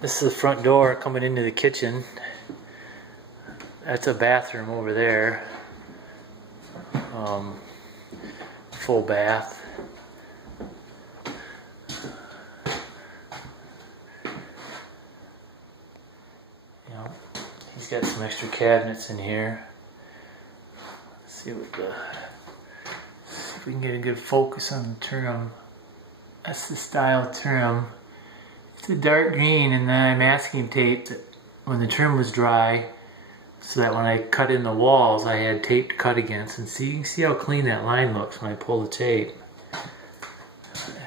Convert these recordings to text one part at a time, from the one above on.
This is the front door coming into the kitchen. That's a bathroom over there. Full bath. You know, he's got some extra cabinets in here. Let's see if we can get a good focus on the trim. That's the style trim. It's a dark green, and then I masking taped it when the trim was dry, so that when I cut in the walls, I had tape to cut against. And see, you can see how clean that line looks when I pull the tape.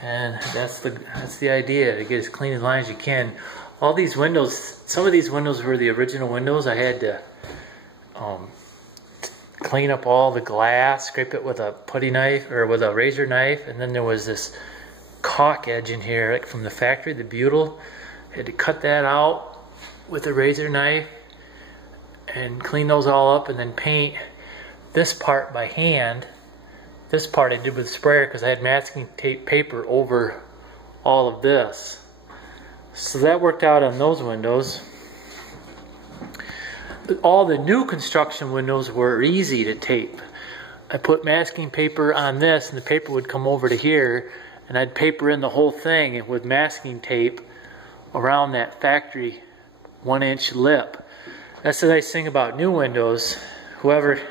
And that's the idea, to get as clean a line as you can. All these windows, some of these windows were the original windows. I had to clean up all the glass, scrape it with a putty knife or with a razor knife, and then there was this caulk edge in here, like from the factory, the butyl. I had to cut that out with a razor knife and clean those all up, and then paint this part by hand. This part I did with sprayer because I had masking tape paper over all of this. So that worked out on those windows. All the new construction windows were easy to tape. I put masking paper on this, and the paper would come over to here, and I'd paper in the whole thing with masking tape around that factory 1-inch lip. That's the nice thing about new windows. Whoever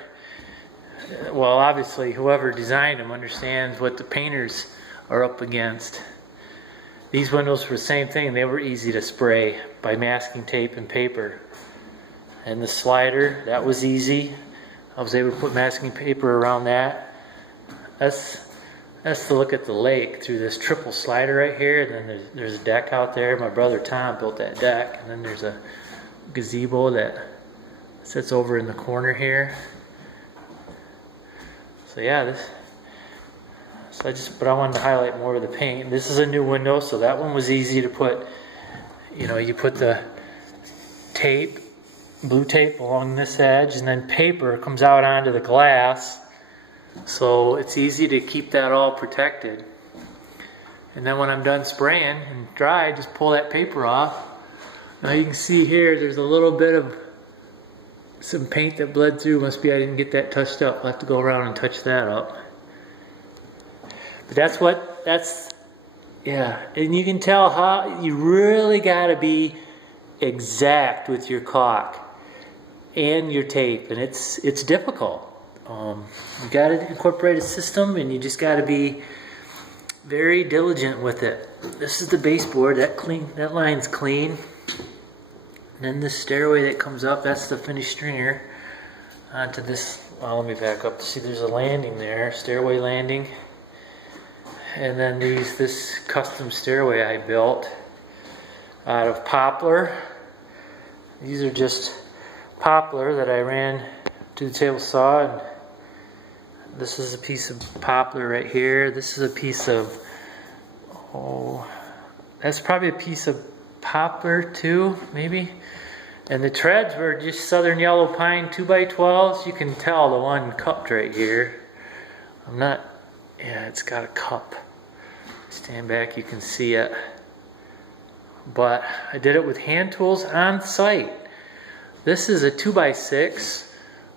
designed them understands what the painters are up against. These windows were the same thing. They were easy to spray by masking tape and paper. And the slider, that was easy. I was able to put masking paper around that. That's the look at the lake through this triple slider right here. And then there's a deck out there. My brother Tom built that deck. And then there's a gazebo that sits over in the corner here. So yeah, but I wanted to highlight more of the paint. This is a new window, so that one was easy to put. You know, you put the tape, blue tape along this edge, and then paper comes out onto the glass. So it's easy to keep that all protected. And then when I'm done spraying and dry, just pull that paper off. Now you can see here, there's a little bit of some paint that bled through. Must be I didn't get that touched up. I'll have to go around and touch that up. But yeah. And you can tell how you really got to be exact with your caulk and your tape, and it's difficult. You got to incorporate a system, and you just got to be very diligent with it. This is the baseboard. That line's clean. And then this stairway that comes up, that's the finished stringer onto this. Well, let me back up to see there's a landing there, stairway landing. And then this custom stairway I built out of poplar. These are just poplar that I ran to the table saw, and this is a piece of poplar right here. This is a piece of, that's probably a piece of poplar too, maybe. And the treads were just southern yellow pine 2x12s. You can tell the one cupped right here. It's got a cup. Stand back, you can see it. But I did it with hand tools on site. This is a 2x6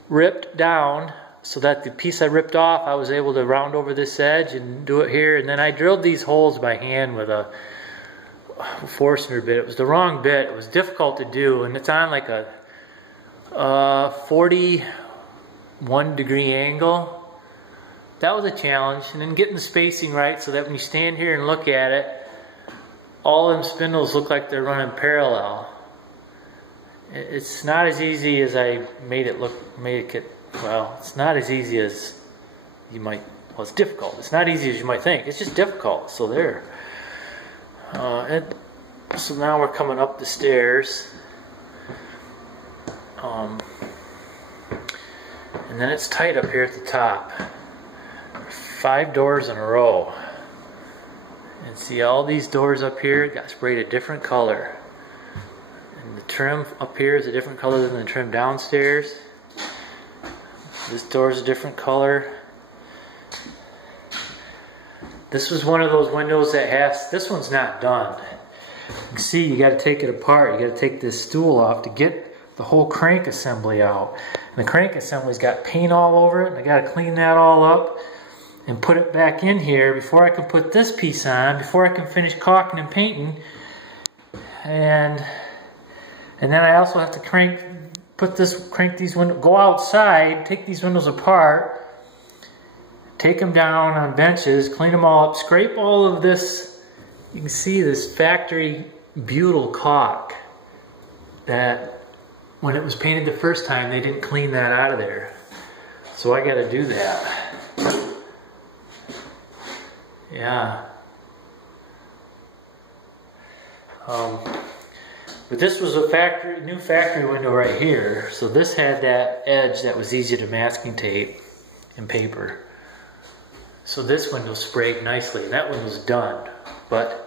ripped down, so that the piece I ripped off, I was able to round over this edge and do it here. And then I drilled these holes by hand with a Forstner bit. It was the wrong bit. It was difficult to do, and it's on like a 41-degree angle. That was a challenge. And then getting the spacing right so that when you stand here and look at it, all them spindles look like they're running parallel. It's not as easy as I made it look. Well, it's not as easy as you might. Well, it's difficult. It's not easy as you might think. It's just difficult. So there. So now we're coming up the stairs, and then it's tight up here at the top. 5 doors in a row, and see all these doors up here got sprayed a different color, and the trim up here is a different color than the trim downstairs. This door is a different color. This was one of those windows that this one's not done. You can see you got to take it apart. You got to take this stool off to get the whole crank assembly out. And the crank assembly's got paint all over it, and I got to clean that all up and put it back in here before I can put this piece on, before I can finish caulking and painting. And then I also have to crank these windows, go outside, take these windows apart, take them down on benches, clean them all up, scrape all of this. You can see this factory butyl caulk that when it was painted the first time, they didn't clean that out of there. So I got to do that. Yeah. But this was a new factory window right here. So this had that edge that was easy to masking tape and paper. So this window sprayed nicely. And that window's done. But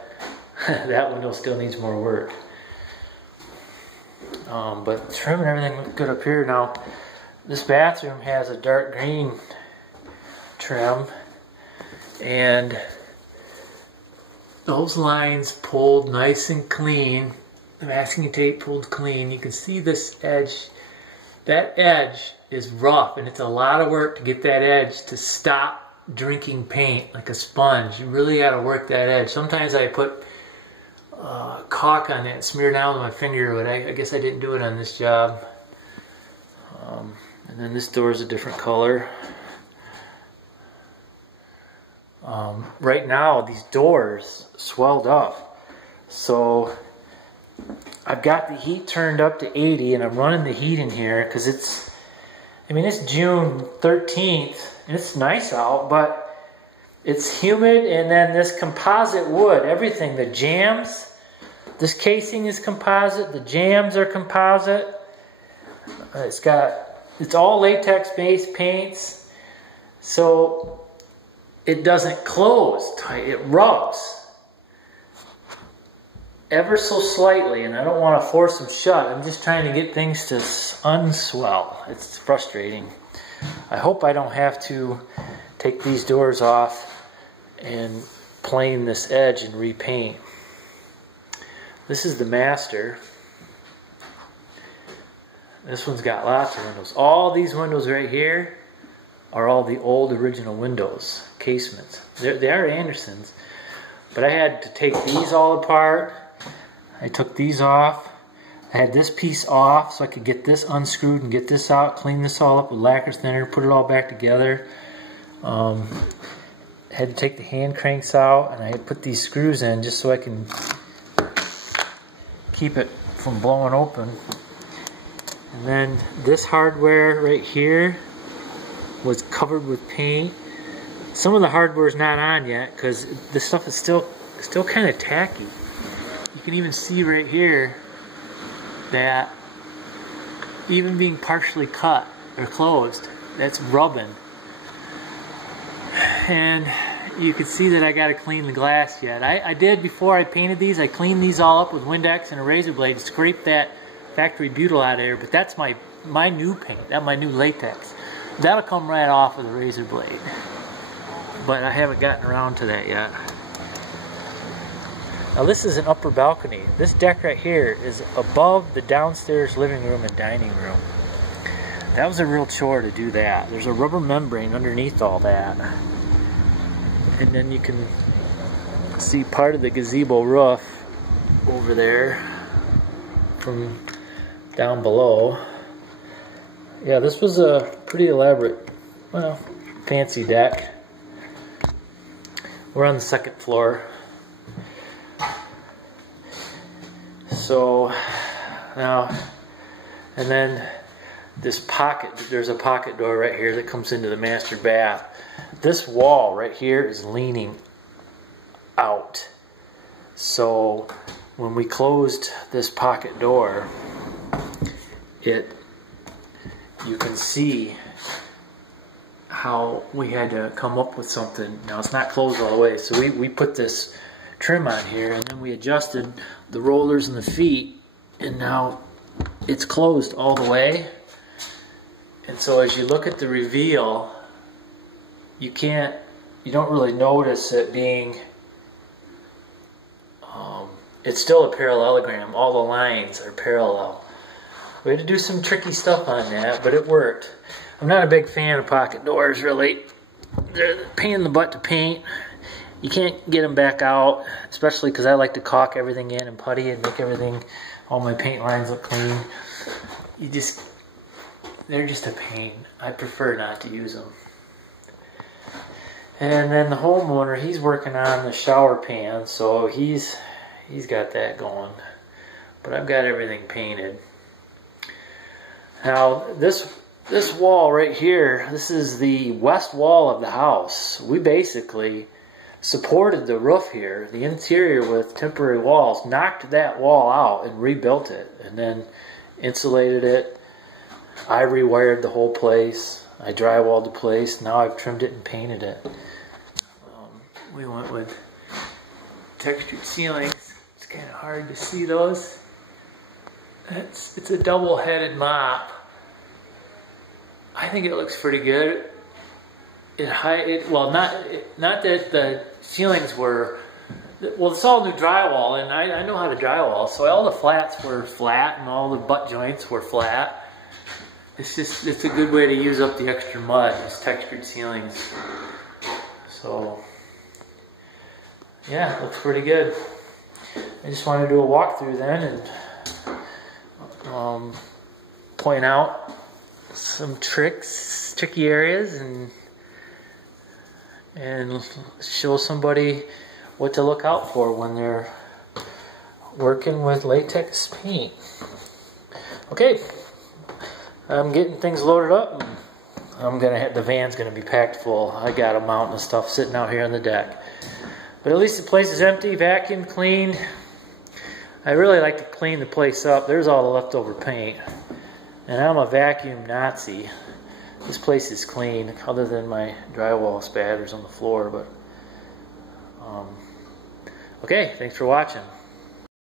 that window still needs more work. But trim and everything looks good up here. Now, this bathroom has a dark green trim. And those lines pulled nice and clean. The masking tape pulled clean. You can see this edge. That edge is rough, and it's a lot of work to get that edge to stop drinking paint like a sponge. You really got to work that edge. Sometimes I put caulk on it and smear down with my finger, but I guess I didn't do it on this job. And then this door is a different color. Right now, these doors swelled up, so I've got the heat turned up to 80, and I'm running the heat in here because it's June 13th, and it's nice out, but it's humid, and then this composite wood, everything, the jambs, this casing is composite, the jambs are composite, it's all latex-based paints, so it doesn't close tight, it rubs ever so slightly, and I don't want to force them shut. I'm just trying to get things to unswell. It's frustrating. I hope I don't have to take these doors off and plane this edge and repaint. This is the master. This one's got lots of windows. All these windows right here are all the old original windows, casements. They are Andersons, but I had to take these all apart. I took these off. I had this piece off so I could get this unscrewed and get this out, clean this all up with lacquer thinner, put it all back together. Had to take the hand cranks out, and I had put these screws in just so I can keep it from blowing open. And then this hardware right here was covered with paint. Some of the hardware is not on yet because this stuff is still kind of tacky. You can even see right here that even being partially cut or closed, that's rubbing. And you can see that I got to clean the glass yet. I did before I painted these. I cleaned these all up with Windex and a razor blade, scraped that factory butyl out of there, but that's my new paint, that's my new latex. That'll come right off with a razor blade. But I haven't gotten around to that yet. Now this is an upper balcony. This deck right here is above the downstairs living room and dining room. That was a real chore to do that. There's a rubber membrane underneath all that. And then you can see part of the gazebo roof over there from down below. Yeah, this was a pretty elaborate, well, fancy deck. We're on the second floor. So now, and then this pocket, there's a pocket door right here that comes into the master bath. This wall right here is leaning out. So when we closed this pocket door, you can see how we had to come up with something. Now it's not closed all the way, so we put this trim on here, and then we adjusted the rollers and the feet, and now it's closed all the way. And so as you look at the reveal, you don't really notice it being it's still a parallelogram. All the lines are parallel. We had to do some tricky stuff on that, but it worked. I'm not a big fan of pocket doors, really. They're a pain in the butt to paint. You can't get them back out, especially because I like to caulk everything in and putty and make everything, all my paint lines look clean. They're just a pain. I prefer not to use them. And then the homeowner, he's working on the shower pan, so he's got that going. But I've got everything painted. Now this wall right here, this is the west wall of the house. We basically supported the roof here, the interior, with temporary walls, knocked that wall out and rebuilt it, and then insulated it. I rewired the whole place. I drywalled the place. Now I've trimmed it and painted it. We went with textured ceilings. It's kind of hard to see those. It's a double-headed mop. I think it looks pretty good. Well, not that the ceilings were. Well, it's all new drywall, and I know how to drywall, so all the flats were flat and all the butt joints were flat. It's a good way to use up the extra mud, these textured ceilings. So, yeah, it looks pretty good. I just wanted to do a walkthrough then and point out some tricky areas, and show somebody what to look out for when they're working with latex paint. Okay, I'm getting things loaded up. The van's gonna be packed full. I got a mountain of stuff sitting out here on the deck. But at least the place is empty, vacuumed, cleaned. I really like to clean the place up. There's all the leftover paint. And I'm a vacuum Nazi. This place is clean, other than my drywall spatters on the floor. But okay, thanks for watching.